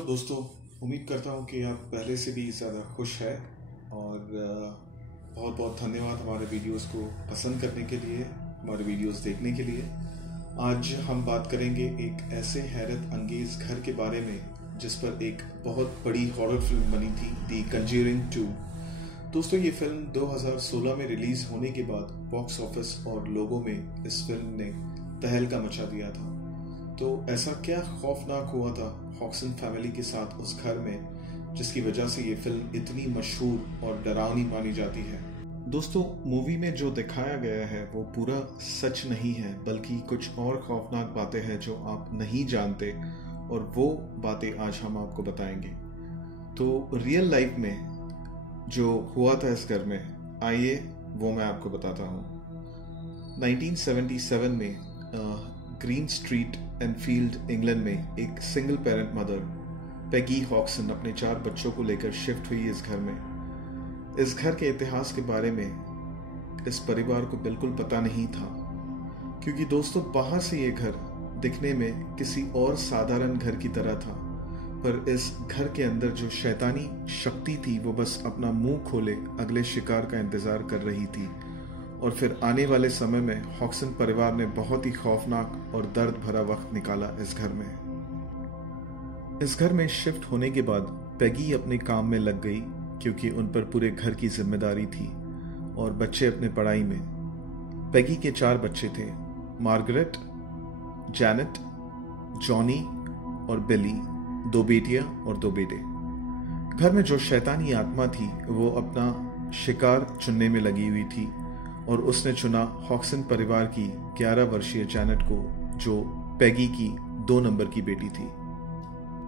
Hello दोस्तों, उम्मीद करता हूँ कि आप पहले से भी ज़्यादा खुश हैं और बहुत बहुत धन्यवाद हमारे वीडियोस को पसंद करने के लिए, हमारे वीडियोस देखने के लिए। आज हम बात करेंगे एक ऐसे हैरत अंगेज घर के बारे में जिस पर एक बहुत बड़ी हॉरर फिल्म बनी थी, दी कंज्यूरिंग 2। दोस्तों, ये फिल्म 2016 में रिलीज होने के बाद बॉक्स ऑफिस और लोगों में इस फिल्म ने तहलका मचा दिया था। तो ऐसा क्या खौफनाक हुआ था हॉक्सन फैमिली के साथ उस घर में, जिसकी वजह से ये फिल्म इतनी मशहूर और डरावनी मानी जाती है। दोस्तों, मूवी में जो दिखाया गया है वो पूरा सच नहीं है, बल्कि कुछ और खौफनाक बातें हैं जो आप नहीं जानते, और वो बातें आज हम आपको बताएंगे। तो रियल लाइफ में जो हुआ था इस घर में, आइए वो मैं आपको बताता हूँ। 1977 में ग्रीन स्ट्रीट एनफील्ड, इंग्लैंड में एक सिंगल पेरेंट मदर पेगी हॉक्सन अपने 4 बच्चों को लेकर शिफ्ट हुई इस घर में। इस घर के इतिहास के बारे में इस परिवार को बिल्कुल पता नहीं था, क्योंकि दोस्तों बाहर से ये घर दिखने में किसी और साधारण घर की तरह था, पर इस घर के अंदर जो शैतानी शक्ति थी वो बस अपना मुंह खोले अगले शिकार का इंतजार कर रही थी। और फिर आने वाले समय में हॉक्सन परिवार ने बहुत ही खौफनाक और दर्द भरा वक्त निकाला इस घर में। इस घर में शिफ्ट होने के बाद पेगी अपने काम में लग गई, क्योंकि उन पर पूरे घर की जिम्मेदारी थी, और बच्चे अपने पढ़ाई में। पेगी के 4 बच्चे थे, मार्गरेट, जैनेट, जॉनी और बिली, 2 बेटियां और 2 बेटे। घर में जो शैतानी आत्मा थी वो अपना शिकार चुनने में लगी हुई थी, और उसने चुना हॉक्सन परिवार की 11 वर्षीय जैनेट को, जो पेगी की 2 नंबर की बेटी थी।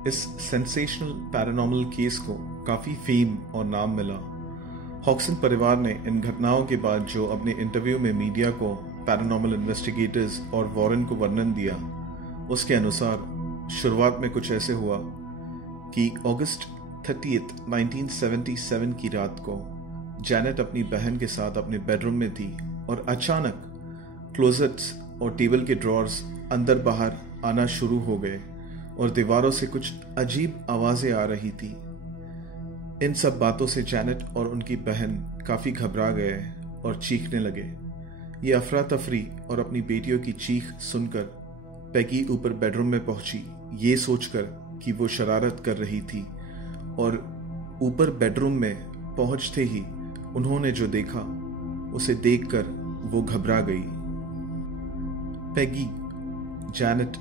इस सेंसेशनल पैरानॉर्मल केस को काफी फेम और नाम मिला। हॉक्सन परिवार ने इन घटनाओं के बाद जो अपने इंटरव्यू में मीडिया को, पैरानॉर्मल इन्वेस्टिगेटर्स और वॉरेन को वर्णन दिया, उसके अनुसार शुरुआत में कुछ ऐसे हुआ कि अगस्त 30, 1977 की रात को जैनेट अपनी बहन के साथ अपने बेडरूम में थी, और अचानक क्लोजेट्स और टेबल के ड्रॉर्स अंदर बाहर आना शुरू हो गए, और दीवारों से कुछ अजीब आवाजें आ रही थी। इन सब बातों से जैनेट और उनकी बहन काफी घबरा गए और चीखने लगे। ये अफरा तफरी और अपनी बेटियों की चीख सुनकर पेगी ऊपर बेडरूम में पहुंची, ये सोचकर कि वो शरारत कर रही थी, और ऊपर बेडरूम में पहुंचते ही उन्होंने जो देखा उसे देखकर वो घबरा गई। पेगी, जैनेट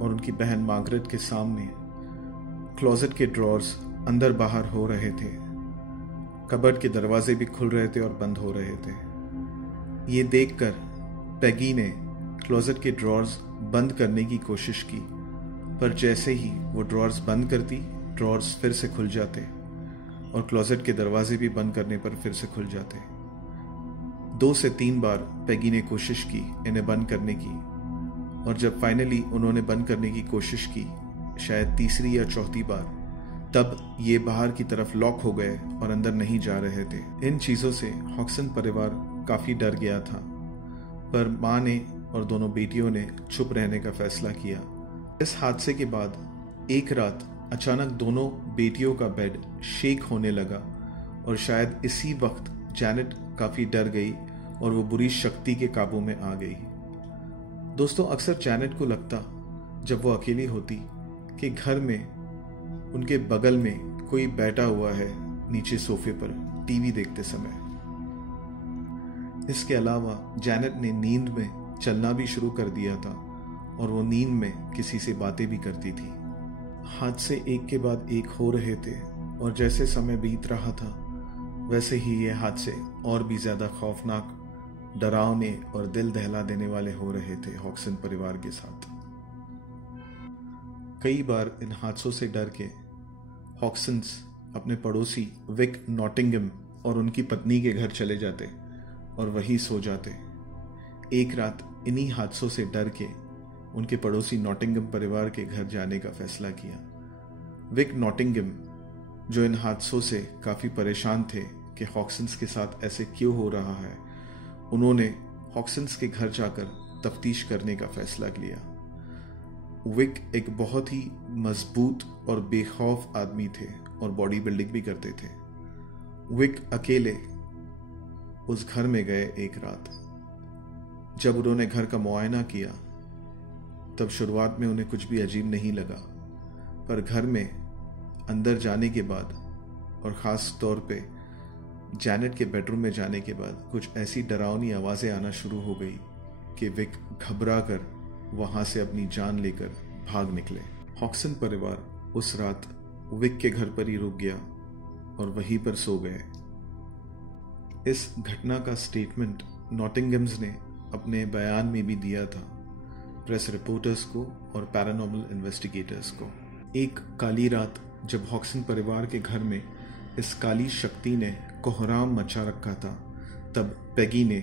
और उनकी बहन मार्गरेट के सामने क्लोजेट के ड्रॉर्स अंदर बाहर हो रहे थे, कबर्ड के दरवाजे भी खुल रहे थे और बंद हो रहे थे। ये देखकर पेगी ने क्लोजेट के ड्रॉर्स बंद करने की कोशिश की, पर जैसे ही वो ड्रॉर्स बंद करती, ड्रॉर्स फिर से खुल जाते, और क्लोजेट के दरवाजे भी बंद करने पर फिर से खुल जाते। 2 से 3 बार पेगी ने कोशिश की इन्हें बंद करने की, और जब फाइनली उन्होंने बंद करने की कोशिश की, शायद तीसरी या चौथी बार, तब ये बाहर की तरफ लॉक हो गए और अंदर नहीं जा रहे थे। इन चीजों से हॉक्सन परिवार काफी डर गया था, पर मां ने और दोनों बेटियों ने चुप रहने का फैसला किया। इस हादसे के बाद एक रात अचानक दोनों बेटियों का बेड शेक होने लगा, और शायद इसी वक्त जैनेट काफी डर गई और वो बुरी शक्ति के काबू में आ गई। दोस्तों, अक्सर जैनेट को लगता जब वो अकेली होती कि घर में उनके बगल में कोई बैठा हुआ है नीचे सोफे पर टीवी देखते समय। इसके अलावा जैनेट ने नींद में चलना भी शुरू कर दिया था, और वो नींद में किसी से बातें भी करती थी। हादसे एक के बाद एक हो रहे थे, और जैसे समय बीत रहा था वैसे ही ये हादसे और भी ज्यादा खौफनाक, डरावने और दिल दहला देने वाले हो रहे थे हॉक्सन परिवार के साथ। कई बार इन हादसों से डर के हॉक्सन्स अपने पड़ोसी विक नॉटिंघम और उनकी पत्नी के घर चले जाते और वहीं सो जाते। एक रात इन्हीं हादसों से डर के उनके पड़ोसी नॉटिंघम परिवार के घर जाने का फैसला किया। विक नॉटिंघम, जो इन हादसों से काफी परेशान थे कि हॉक्सन्स के साथ ऐसे क्यों हो रहा है, उन्होंने हॉक्सन्स के घर जाकर तफ्तीश करने का फैसला लिया। विक एक बहुत ही मजबूत और बेखौफ आदमी थे और बॉडी बिल्डिंग भी करते थे। विक अकेले उस घर में गए एक रात। जब उन्होंने घर का मुआयना किया तब शुरुआत में उन्हें कुछ भी अजीब नहीं लगा, पर घर में अंदर जाने के बाद और ख़ास तौर पे जैनेट के बेडरूम में जाने के बाद कुछ ऐसी डरावनी आवाज़ें आना शुरू हो गई कि विक घबरा कर वहाँ से अपनी जान लेकर भाग निकले। हॉक्सन परिवार उस रात विक के घर पर ही रुक गया और वहीं पर सो गए। इस घटना का स्टेटमेंट नॉटिंगहम्स ने अपने बयान में भी दिया था प्रेस रिपोर्टर्स को और पैरानॉर्मल इन्वेस्टिगेटर्स को। एक काली रात जब हॉक्सन परिवार के घर में इस काली शक्ति ने कोहराम मचा रखा था, तब पेगी ने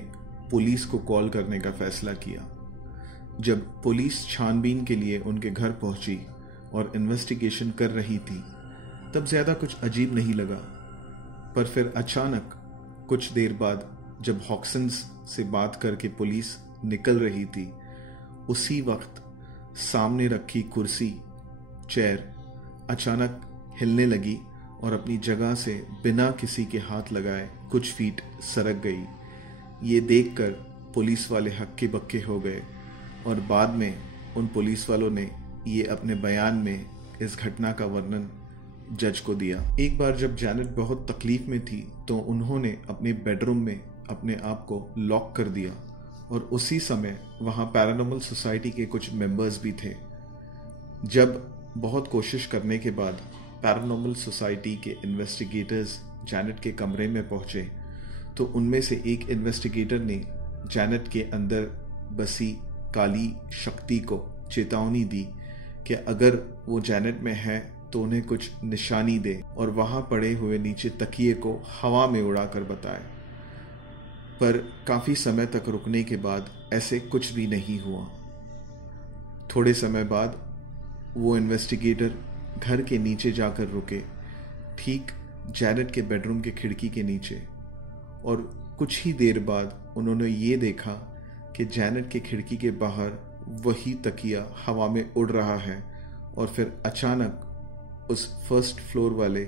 पुलिस को कॉल करने का फैसला किया। जब पुलिस छानबीन के लिए उनके घर पहुंची और इन्वेस्टिगेशन कर रही थी तब ज़्यादा कुछ अजीब नहीं लगा, पर फिर अचानक कुछ देर बाद जब हॉक्सन्स से बात करके पुलिस निकल रही थी, उसी वक्त सामने रखी कुर्सी, चेयर अचानक हिलने लगी और अपनी जगह से बिना किसी के हाथ लगाए कुछ फीट सरक गई। ये देखकर पुलिस वाले हक्के बक्के हो गए और बाद में उन पुलिस वालों ने ये अपने बयान में इस घटना का वर्णन जज को दिया। एक बार जब जैनेट बहुत तकलीफ में थी तो उन्होंने अपने बेडरूम में अपने आप को लॉक कर दिया और उसी समय वहाँ पैरानॉर्मल सोसाइटी के कुछ मेंबर्स भी थे। जब बहुत कोशिश करने के बाद पैरानॉर्मल सोसाइटी के इन्वेस्टिगेटर्स जैनेट के कमरे में पहुंचे तो उनमें से एक इन्वेस्टिगेटर ने जैनेट के अंदर बसी काली शक्ति को चेतावनी दी कि अगर वो जैनेट में है तो उन्हें कुछ निशानी दे और वहां पड़े हुए नीचे तकिए को हवा में उड़ाकर बताए। पर काफी समय तक रुकने के बाद ऐसे कुछ भी नहीं हुआ। थोड़े समय बाद वो इन्वेस्टिगेटर घर के नीचे जाकर रुके, ठीक जैनेट के बेडरूम के खिड़की के नीचे, और कुछ ही देर बाद उन्होंने ये देखा कि जैनेट के खिड़की के बाहर वही तकिया हवा में उड़ रहा है और फिर अचानक उस फर्स्ट फ्लोर वाले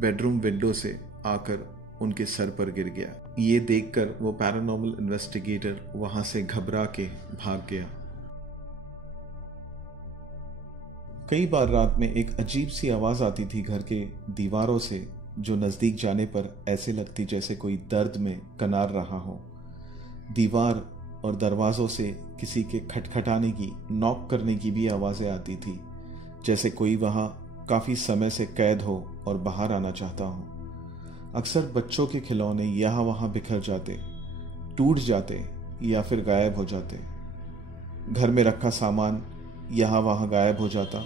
बेडरूम विंडो से आकर उनके सर पर गिर गया। ये देखकर वो पैरानॉर्मल इन्वेस्टिगेटर वहां से घबरा के भाग गया। कई बार रात में एक अजीब सी आवाज आती थी घर के दीवारों से, जो नजदीक जाने पर ऐसे लगती जैसे कोई दर्द में कनार रहा हो। दीवार और दरवाजों से किसी के खटखटाने की, नॉक करने की भी आवाजें आती थी, जैसे कोई वहां काफी समय से कैद हो और बाहर आना चाहता हो। अक्सर बच्चों के खिलौने यहाँ वहां बिखर जाते, टूट जाते या फिर गायब हो जाते। घर में रखा सामान यहाँ वहां गायब हो जाता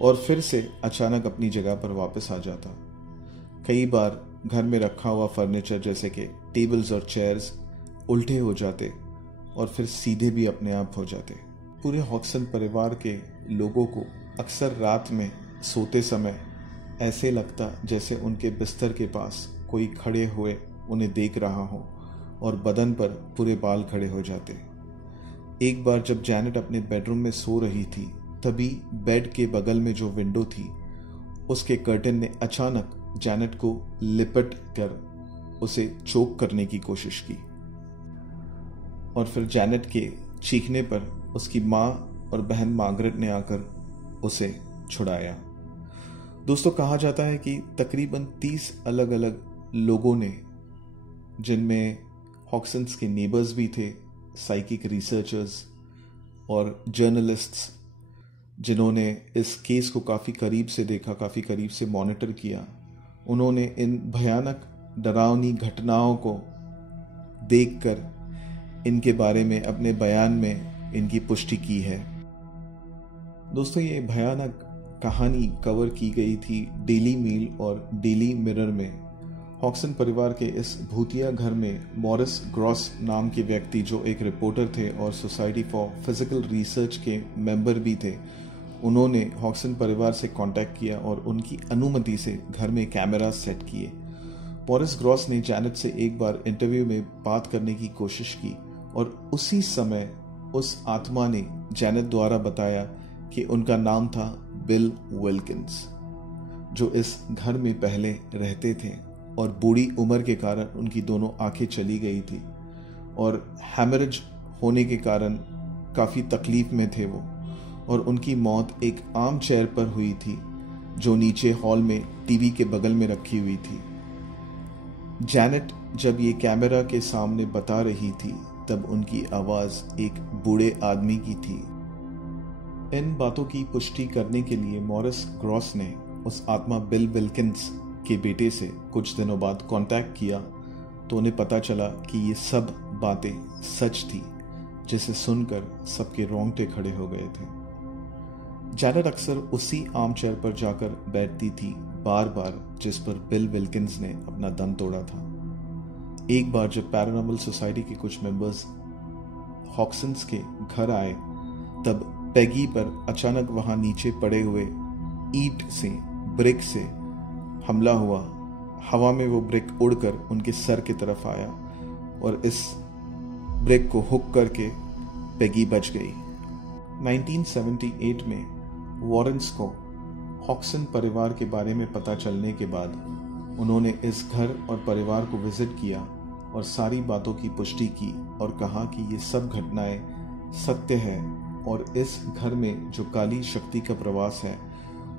और फिर से अचानक अपनी जगह पर वापस आ जाता। कई बार घर में रखा हुआ फर्नीचर जैसे कि टेबल्स और चेयर्स उल्टे हो जाते और फिर सीधे भी अपने आप हो जाते। पूरे हॉक्सन परिवार के लोगों को अक्सर रात में सोते समय ऐसे लगता जैसे उनके बिस्तर के पास कोई खड़े हुए उन्हें देख रहा हो और बदन पर पूरे बाल खड़े हो जाते। एक बार जब जैनेट अपने बेडरूम में सो रही थी, तभी बेड के बगल में जो विंडो थी उसके कर्टन ने अचानक जैनेट को लिपट कर उसे चोक करने की कोशिश की और फिर जैनेट के चीखने पर उसकी माँ और बहन मार्गरेट ने आकर उसे छुड़ाया। दोस्तों, कहा जाता है कि तकरीबन 30 अलग अलग लोगों ने, जिनमें हॉक्सन्स के नेबर्स भी थे, साइकिक रिसर्चर्स और जर्नलिस्ट्स, जिन्होंने इस केस को काफ़ी करीब से देखा, काफ़ी करीब से मॉनिटर किया, उन्होंने इन भयानक डरावनी घटनाओं को देखकर इनके बारे में अपने बयान में इनकी पुष्टि की है। दोस्तों, ये भयानक कहानी कवर की गई थी डेली मेल और डेली मिरर में। हॉक्सन परिवार के इस भूतिया घर में मॉरिस ग्रॉस नाम के व्यक्ति, जो एक रिपोर्टर थे और सोसाइटी फॉर फिजिकल रिसर्च के मेंबर भी थे, उन्होंने हॉक्सन परिवार से कांटेक्ट किया और उनकी अनुमति से घर में कैमरा सेट किए। मॉरिस ग्रॉस ने जैनेट से एक बार इंटरव्यू में बात करने की कोशिश की और उसी समय उस आत्मा ने जैनेट द्वारा बताया कि उनका नाम था बिल विल्किंस, जो इस घर में पहले रहते थे और बूढ़ी उम्र के कारण उनकी दोनों आंखें चली गई थी और हैमरेज होने के कारण काफ़ी तकलीफ में थे वो, और उनकी मौत एक आम चेयर पर हुई थी जो नीचे हॉल में टीवी के बगल में रखी हुई थी। जैनेट जब ये कैमरा के सामने बता रही थी तब उनकी आवाज़ एक बूढ़े आदमी की थी। इन बातों की पुष्टि करने के लिए मॉरिस ग्रॉस ने उस आत्मा बिल विल्किंस के बेटे से कुछ दिनों बाद कांटेक्ट किया तो उन्हें पता चला कि ये सब बातें सच थी, जिसे सुनकर सबके रोंगटे खड़े हो गए थे। जैनेट अक्सर उसी आर्म चेयर पर जाकर बैठती थी बार बार जिस पर बिल विल्किंस ने अपना दम तोड़ा था। एक बार जब पैरानॉर्मल सोसाइटी के कुछ मेंबर्स हॉक्सन्स के घर आए तब पेगी पर अचानक वहां नीचे पड़े हुए ब्रिक से हमला हुआ। हवा में वो ब्रिक उड़कर उनके सर की तरफ आया और इस ब्रिक को हुक करके पेगी बच गई। 1978 में वॉरेंस को हॉक्सन परिवार के बारे में पता चलने के बाद उन्होंने इस घर और परिवार को विजिट किया और सारी बातों की पुष्टि की और कहा कि ये सब घटनाएं सत्य है और इस घर में जो काली शक्ति का प्रवास है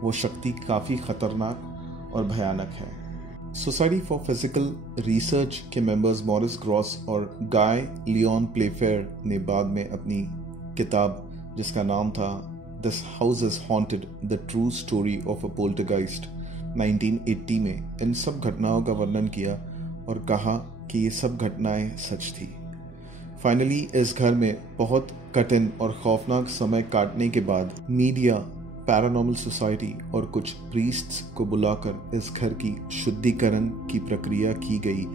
वो शक्ति काफ़ी खतरनाक और भयानक है। सोसाइटी फॉर फिजिकल रिसर्च के मेंबर्स मॉरिस ग्रॉस और गाय लियोन प्लेफेयर ने बाद में अपनी किताब जिसका नाम था this house is haunted the true story of a poltergeist 1980 में इन सब घटनाओं का वर्णन किया और कहा कि ये सब घटनाएं सच थी। फाइनली इस घर में बहुत कठिन और खौफनाक समय काटने के बाद मीडिया, पैरानॉर्मल सोसाइटी और कुछ प्रीस्ट्स को बुलाकर इस घर की शुद्धिकरण की प्रक्रिया की गई,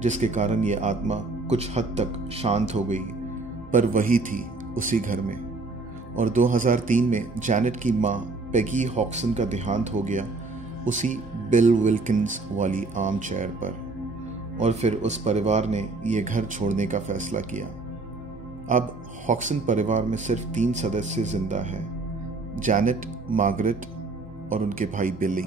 जिसके कारण ये आत्मा कुछ हद तक शांत हो गई, पर वही थी उसी घर में। और 2003 में जैनेट की मां पेगी हॉक्सन का देहांत हो गया उसी बिल विल्किंस वाली आर्म चेयर पर, और फिर उस परिवार ने ये घर छोड़ने का फैसला किया। अब हॉक्सन परिवार में सिर्फ 3 सदस्य जिंदा हैं, जैनेट, मार्गरेट और उनके भाई बिली।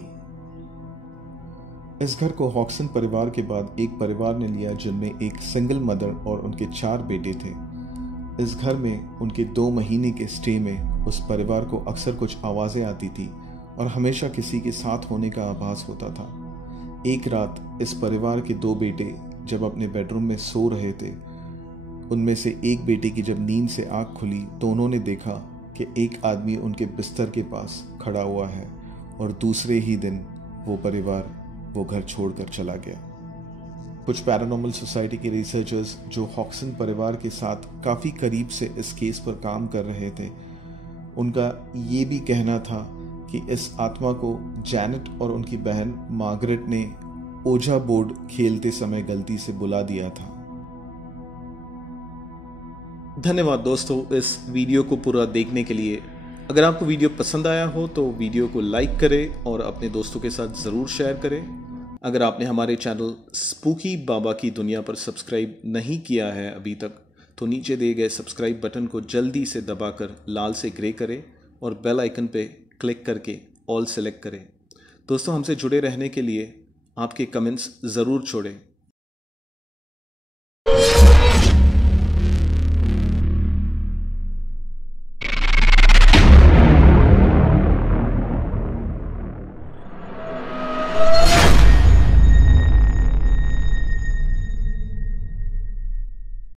इस घर को हॉक्सन परिवार के बाद एक परिवार ने लिया जिनमें एक सिंगल मदर और उनके 4 बेटे थे। इस घर में उनके 2 महीने के स्टे में उस परिवार को अक्सर कुछ आवाज़ें आती थी और हमेशा किसी के साथ होने का आभास होता था। एक रात इस परिवार के 2 बेटे जब अपने बेडरूम में सो रहे थे, उनमें से एक बेटे की जब नींद से आंख खुली तो उन्होंने देखा कि एक आदमी उनके बिस्तर के पास खड़ा हुआ है और दूसरे ही दिन वो परिवार वो घर छोड़कर चला गया। कुछ पैरानॉर्मल सोसाइटी के रिसर्चर्स जो हॉक्सन परिवार के साथ काफ़ी करीब से इस केस पर काम कर रहे थे, उनका ये भी कहना था कि इस आत्मा को जैनेट और उनकी बहन मार्गरेट ने ओझा बोर्ड खेलते समय गलती से बुला दिया था। धन्यवाद दोस्तों इस वीडियो को पूरा देखने के लिए। अगर आपको वीडियो पसंद आया हो तो वीडियो को लाइक करें और अपने दोस्तों के साथ ज़रूर शेयर करें। अगर आपने हमारे चैनल स्पूकी बाबा की दुनिया पर सब्सक्राइब नहीं किया है अभी तक, तो नीचे दिए गए सब्सक्राइब बटन को जल्दी से दबाकर लाल से ग्रे करें और बेल आइकन पे क्लिक करके ऑल सेलेक्ट करें। दोस्तों, हमसे जुड़े रहने के लिए आपके कमेंट्स ज़रूर छोड़ें।